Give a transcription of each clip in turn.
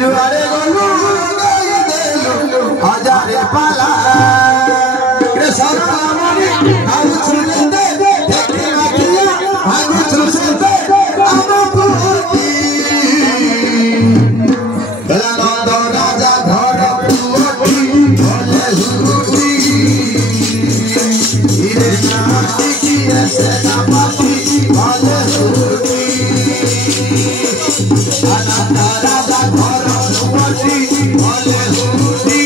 जुआरे गोलू गई देलू हजारे पाला कृष्ण रामनी आगु छुले दे देखी माखिया आगु छुसे दे अमपुती गला नंद राजा घर पुअटी भले हुती इरे नाती की ऐसे नापती भले हुती अनाथा राजा घर पुअटी भले हुती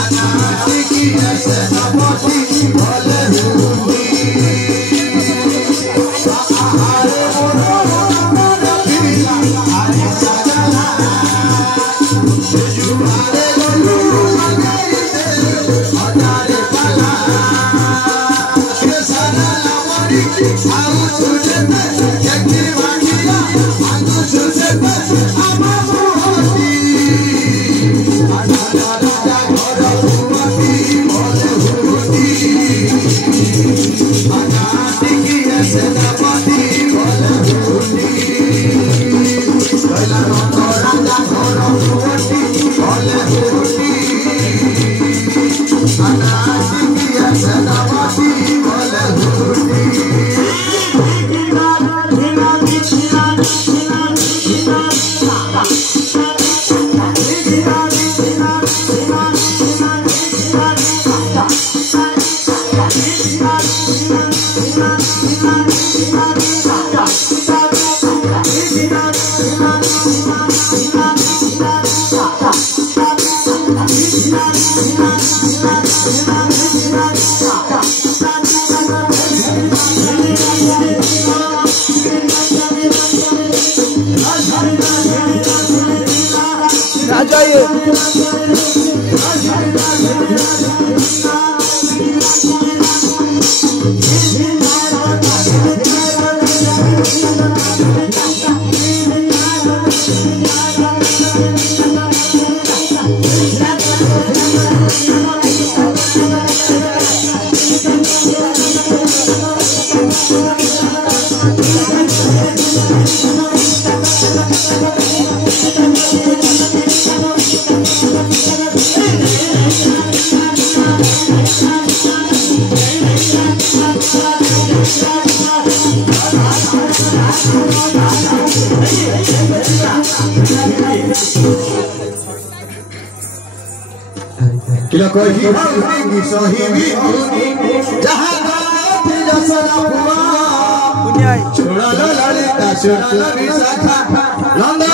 अनाथी की ऐसे नापती भले हुती आहारे मोरो मोरो पिला आरे सजना जुआरे गोलू गई देलू हजारे पाला कृष्ण रामनी आगु छुले दे देखी माखिया आगु छुसे दे अमपुती अनाथा राजा घर पुअटी भले हुती अनाथी की ऐसे नापती भले हुती गला नंद राजा घर पुअटी भले हुती अनाथी की ऐसे नापती भले हुती किला कोई होगी सही भी जहां थी जसरा हुआ छोड़ा लो ललिता छोड़ा लो विशाखा